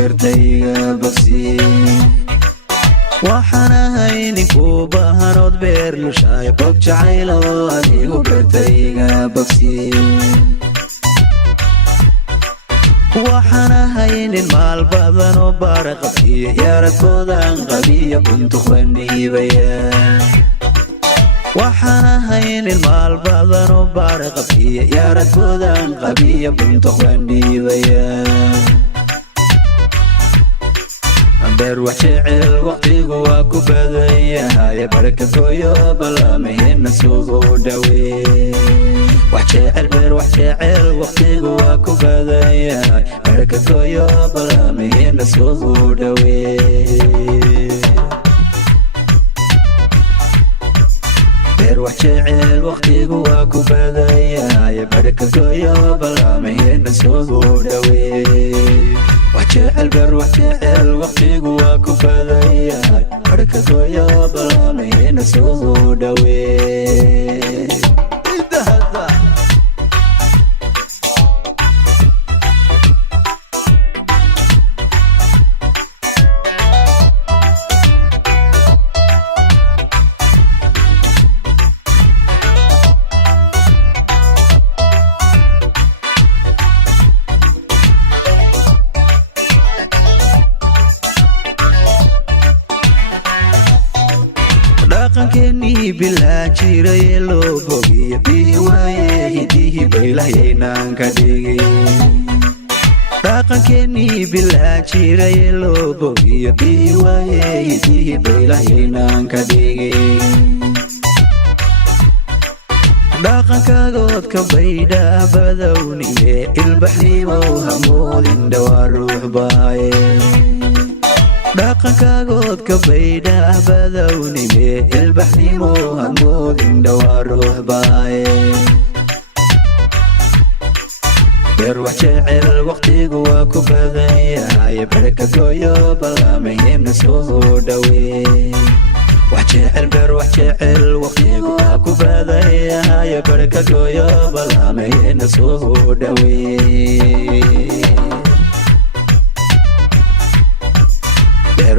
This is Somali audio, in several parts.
beertayga bogsiye waxaana haynin ku baahanood beer lushaay bog jacaylo adigu beertayga bogsiye waxaana haynin maal badan oo baara qabkiya yaaradkoodan qabiya buntuq baan dhiibaya waxaana haynin maal badan oo baara qabkiya yaaradkoodan qabiya buntuq baan dhiibaya beer wax jecel waqtigu waa ku badan yahay baraka gooyo ballamaheenna sugu dhawee wax jecel beer wax jecel waqtigu waa ku badan yahay baraka gooyo ballamaheenna sugu dhawee beer wax jecel waqtigu waa ku badan yahay baraka gooyo ballamaheenna sugu dhawee وجعل بر وجعل وقتي جواك فذايا بركة يا بلامي نسود وين كني بلا جيري لو بوغي بيوايه هديه بيلاينان كديغي راقن كني بلا جيري لو بوغي بيوايه هديه بيلاينان كديغي راقن كاغود كبيدا بدوني البحري وهمود دوار روح باي dhaqankaagood ka baydha badownime ilbaxnimo hamoodin dhowaa ruux baaye beer wax jecel waqtigu waa ku badan yahay baraka gooyo ballamaheenna soo dhawee wax jecel beer wax jecel waqtigu waa ku badan yahay baraka gooyo ballamaheenna soo dhawee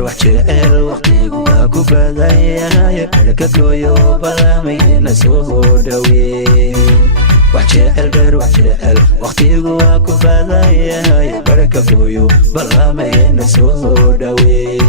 وحجعل وقتيك واكو بدايا بركة كويو بلامينا سوداوي وحجعل بر وحجعل وقتيك واكو بدايا بركة كويو بلامينا سوداوي